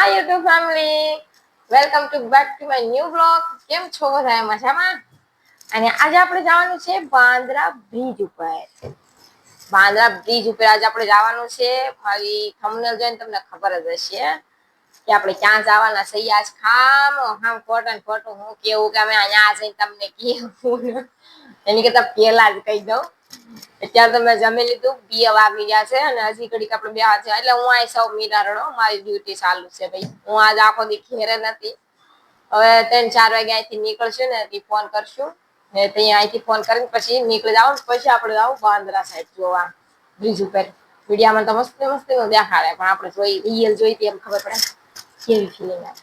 Hi YouTube family welcome to back to my new blog કેમ છો બધા? મજામાં? અને આજે આપણે જવાનું છે બાંદ્રા બ્રિજ ઉપર. બાંદ્રા બ્રિજ ઉપર આજે આપણે જવાનું છે. મારી થંબનેલ જોઈને તમને ખબર જ હશે કે આપણે ક્યાં જવાના છે. આજ ખામ ખામ ખોટો ને ખોટું હું કેવું કે અમે અહીંયા જઈને તમને કેવું. એની કરતા પહેલા જ કહી દઉં. અત્યારે તમે જમી લીધું, બે વાગી ગયા છે અને હજી ઘડીક આપણે બે છે એટલે હું અહીં સૌ મીરા મારી ડ્યુટી ચાલુ છે ભાઈ. હું આજ આખો દી ઘેરે નથી. હવે ત્રણ ચાર વાગે અહીંથી નીકળશું ને થી ફોન કરશું. ને ત્યાં અહીંથી ફોન કરીને પછી નીકળી જાવ પછી આપણે જાવ બાંદ્રા સાઈડ જોવા. બ્રિજ ઉપર. વિડીયામાં તો મસ્ત મસ્ત દેખાડે, પણ આપણે જોઈ રિયલ જોઈ એમ ખબર પડે. કેવી ફિલિંગ આવે.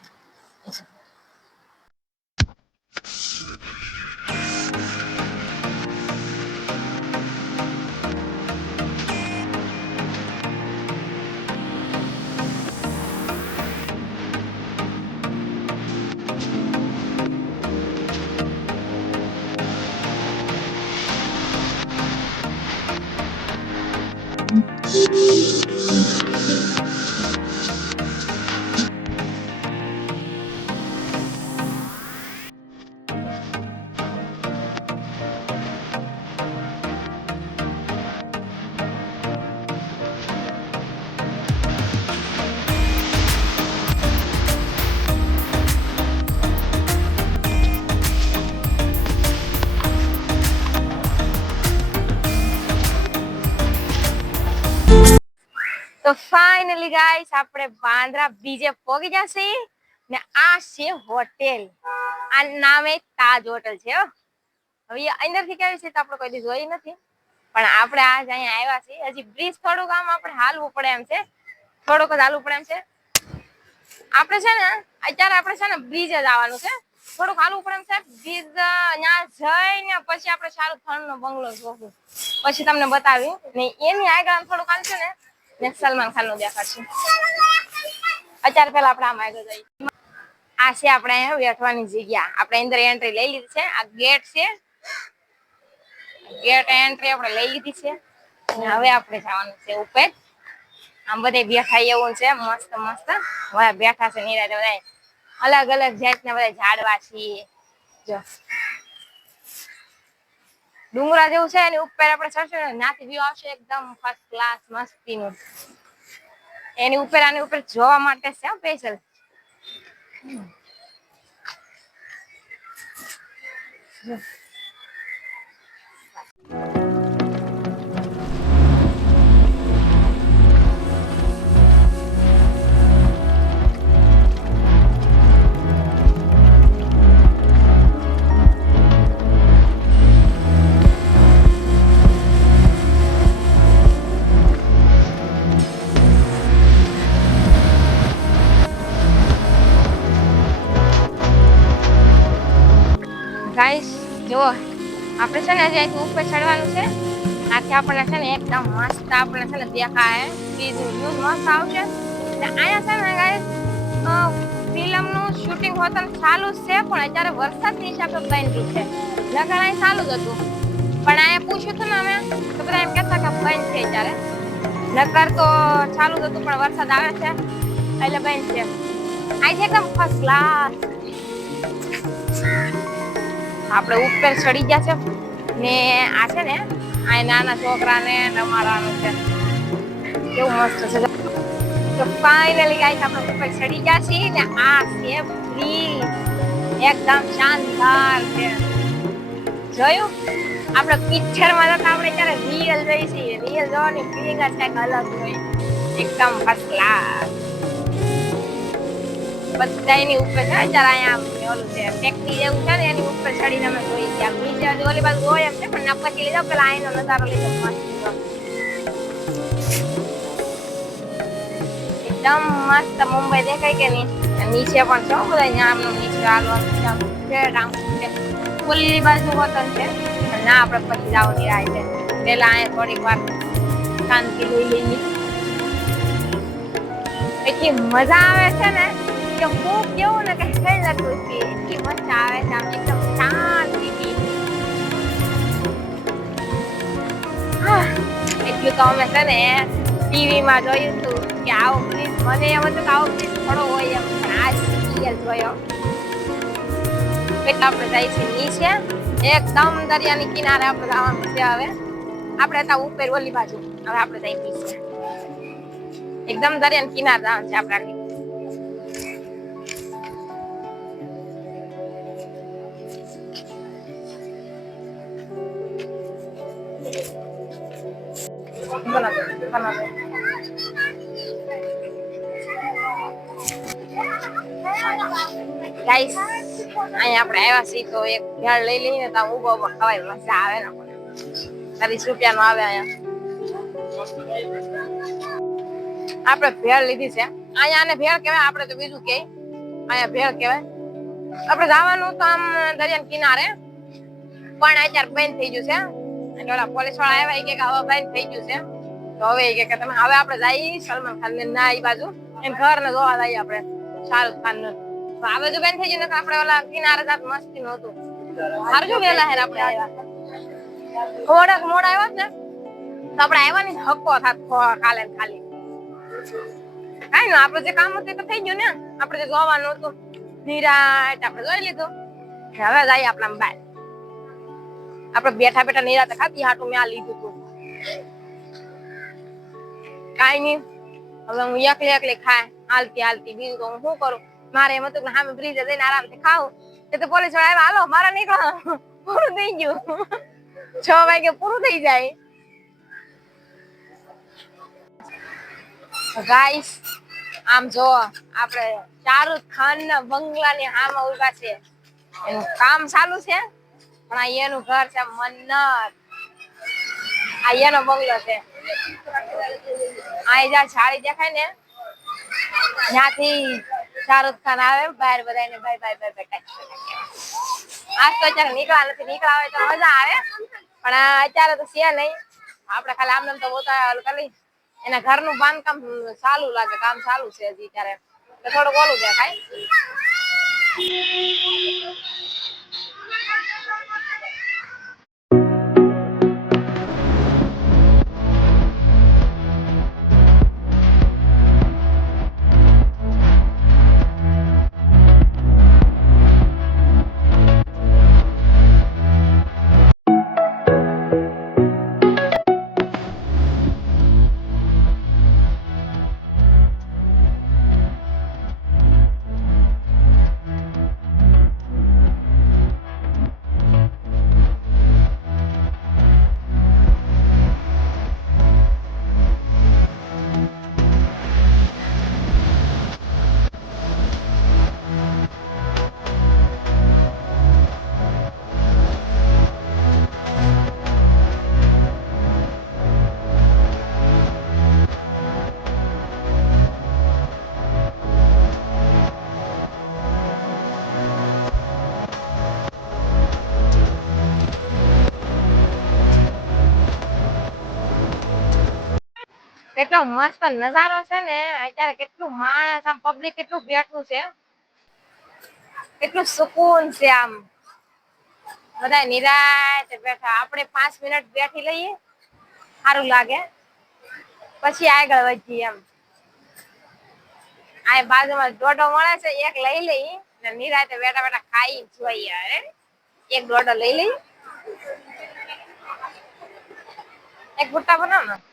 તો ફાઇનલી ગાઈસ આપણે બાંદ્રા બ્રિજે પહોંચી જશે ને આ છે હોટેલ. આ નામે તાજ હોટેલ છે. હવે અંદરથી કેવી છે તો આપણે કોઈ જોઈ નથી. પણ આપણે આજ અહીંયા આવ્યા છીએ. હજી બ્રિજ થોડુંક આમ આપણે હાલવું પડે એમ છે. થોડુંક જ હાલવું પડે એમ છે. આપણે છે ને, અત્યારે આપણે છે ને બ્રિજ જ આવવાનું છે. થોડુંક હાલવું પડે એમ છે. બ્રિજ ત્યાં જઈને પછી આપણે સારું ખાન નો બંગલો જોવું પછી તમને બતાવી ને એની આગળ થોડુંક હાલશે ને ને સલમાન ખાનનું દેખાડશું અત્યારે પેલા આપણે આમ આગળ આ છે આપણે બેઠવાની જગ્યા. આપણે અંદર એન્ટ્રી લઈ લીધી છે. આ ગેટ છે. ગેટ એન્ટ્રી આપણે લઈ લીધી છે. હવે આપણે જવાનું છે ઉપર. આમ બધે બેઠા એવું છે. મસ્ત મસ્ત. બધા બેઠા છે નિરાતે બધા અલગ અલગ જાતના બધા ઝાડવા છે. જો. ડુંગરા જેવું છે, એની ઉપર આપણે ચડશું ને નાથી વ્યૂ આવશે એકદમ ફર્સ્ટ ક્લાસ મસ્તીનું. એની ઉપર, આની ઉપર જોવા માટે છે સ્પેશિયલ ગાઈસ આપણે છે ને હજી ઉપર ચડવાનું છે. આથી આપણને છે ને એકદમ મસ્ત આપણને છે ને દેખાય. બીજું વ્યૂઝ મસ્ત આવશે. એટલે અહીંયા છે ને ગાઈસ ફિલ્મનું શૂટિંગ હોતું ચાલુ છે, પણ અત્યારે વરસાદની હિસાબે બંધ છે. નકર અહીં ચાલુ જ હતું. પણ અહીંયા પૂછ્યું હતું ને અમે, તો બધા એમ કહેતા કે બંધ છે અત્યારે. નકર તો ચાલુ જ હતું, પણ વરસાદ આવે છે, એટલે બંધ છે. અહીંથી એકદમ ફર્સ્ટ ક્લાસ આપણે ઉપર ચડી ગયા છે. ને આ છે ને, આ નાના છોકરાને રમાડવાનું છે. કેવું મસ્ત છે. તો ફાઇનલી ગાઈસ આપણે ઉપર ચડી ગયા છીએ ને આ છે બ્રિજ એકદમ શાનદાર છે. જોયું? આપણે પિક્ચરમાં જતા આપણે ત્યારે રિયલ જોઈ છીએ. રિયલ જોવાની ફિલિંગ જ કંઈક અલગ હોય. એકદમ ફર્સ્ટ ક્લાસ બધા એની ઉપર છે. જરા અહીંયા ઓલું છે ફેક્ટરી જેવું છે ને, એની ઉપર ચડીને અમે જોઈ ગયા. હજી ઓલી બાજુ હોય એમ છે, પણ ના પછી લીધો, પેલા એનો નજારો લીધો, મસ્ત એકદમ મસ્ત મુંબઈ દેખાય કે નહીં. નીચે પણ છો બધા આમનું નીચે હાલવાનું છે રામ છે. ઓલી બાજુ હોતન છે. ના, આપણે પછી જવાની રાહ છે. પેલા અહીંયા થોડીક વાર શાંતિ લઈ લઈએ. એટલી મજા આવે છે ને કે હું કેવું ને કે લખું છે એટલી મજા આવે છે આમ એકદમ શાંતિથી એટલું તો અમે છે ને ટીવી માં જોયું હતું કે આવો બ્રિજ મને એમ હતું કે આવો બ્રિજ થોડો હોય ગયો એટલે આપણે જાય છે નીચે એકદમ દરિયાની કિનારે આપણે જવાનું છે હવે આપણે હતા ઉપર ઓલી બાજુ હવે આપણે જઈ નીચે એકદમ દરિયાની કિનારે જવાનું છે આપણે ગાઈસ અહીંયા આપણે આવ્યા છીએ તો એક ભેળ લઈ લઈને તો ઊભો ઊભો ખવાય, મજા આવે ને આપણને. ત્રીસ રૂપિયાનો આવે અહીંયા. આપણે ભેળ લીધી છે. અહીંયા આને ભેળ કહેવાય, આપણે તો બીજું કે અહીંયા ભેળ કહેવાય. આપણે જવાનું તો આમ દરિયા કિનારે, પણ અત્યારે બંધ થઈ ગયું છે. અને ઓલા પોલીસવાળા આવ્યા કે હવે બંધ થઈ ગયું છે. તો હવે કે તમે હવે આપણે જઈએ સલમાન ખાન ને ના ઈ બાજુ. એમ ઘર ને જોવા જઈએ આપણે શાહરુખ ખાન ને આ બાજુ બંધ થઈ ગયું આપણે ઓલા કિનારે જાત મસ્તી નું હતું. જો વેલા હેર આપણે આવ્યા થોડાક મોડા આવ્યા ને તો આપણે આવ્યા ને હક્કો થાત કાલે ખાલી કાઈ નું, આપણે જે કામ હતું એ તો થઈ ગયું ને. આપણે જે જોવાનું હતું નિરાટ આપણે જોઈ લીધું. હવે જઈએ આપણા બાર આપણે બેઠા બેઠા નિરાતે ખાતી હાટું મેં આ લીધું તું. કાઈ નહીં. હવે હું એકલી એકલી ખાય હાલતી હાલતી બીજું તો હું શું કરું? મારે એમ હતું કે સામે જઈને આરામથી ખાવું. તો પોલીસવાળા આવ્યા, હાલો, મારા નીકળો પૂરું થઈ ગયું. છ વાગે પૂરું થઈ જાય. ગાઈસ આમ જો, આપણે શાહરુખ ખાન ના બંગલા ની હામાં ઊભા છે. એનું કામ ચાલુ છે, પણ આ એનું ઘર છે મન્નત. આ એનો બંગલો છે. આ જ્યાં સાડી દેખાય ને, ત્યાંથી શાહરુખ ખાન આવે, બહાર બધાને ભાઈ ભાઈ ભાઈ ભાઈ આજ તો અત્યારે નીકળવા નથી, નીકળવા હોય તો મજા આવે, પણ અત્યારે તો છે નહીં. આપણે ખાલી આમને તો બોતા કરી એના ઘરનું બાંધકામ ચાલુ લાગે, કામ ચાલુ છે હજી ત્યારે થોડુંક ઓલું દેખાય. કેટલો મસ્ત નજારો છે ને. અત્યારે કેટલું માણસ આમ પબ્લિક કેટલું બેઠું છે. કેટલું સુકૂન છે આમ. બધા નિરાતે બેઠા. આપણે પાંચ મિનિટ બેઠી લઈએ. સારું લાગે. પછી આગળ વધીએ એમ. આ બાજુમાં દોડો મળે છે. એક લઈ લઈ ને નિરાતે બેઠા બેઠા ખાઈ જોઈએ. અરે, એક દોડો લઈ લઈ. એક ભુટ્ટા બનાવ ને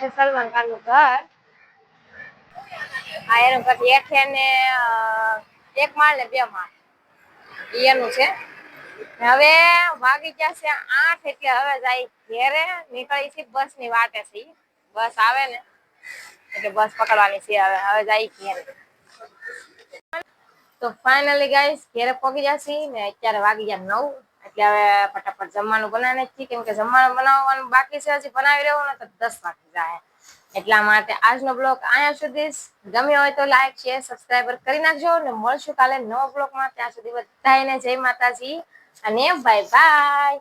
છે સલમાન ખાનનું ઘર. આ એનું ઘર હેઠે ને એક માળ ને બે માળ. એનું છે. હવે વાગી ગયા છે આઠ એટલે હવે જાય ઘેરે, નીકળી છે બસની વાટે છે બસ આવે ને, એટલે બસ પકડવાની છે હવે હવે જાય ઘેરે. તો ફાઇનલી ગાઈસ ઘેરે પહોંચી જશે ને, અત્યારે વાગી ગયા નવ. એટલે હવે ફટાફટ જમવાનું બનાવીને જ છીએ. કેમ કે જમવાનું બનાવવાનું બાકી છે, હજી બનાવી રહેવું ને તો દસ વાગી જાય. એટલા માટે આજનો બ્લોગ અહીંયા સુધી. ગમ્યો હોય તો લાઈક શેર સબસ્ક્રાઈબર કરી નાખજો અને મળશું કાલે નવા બ્લોગમાં. ત્યાં સુધી બધાને જય માતાજી અને બાય બાય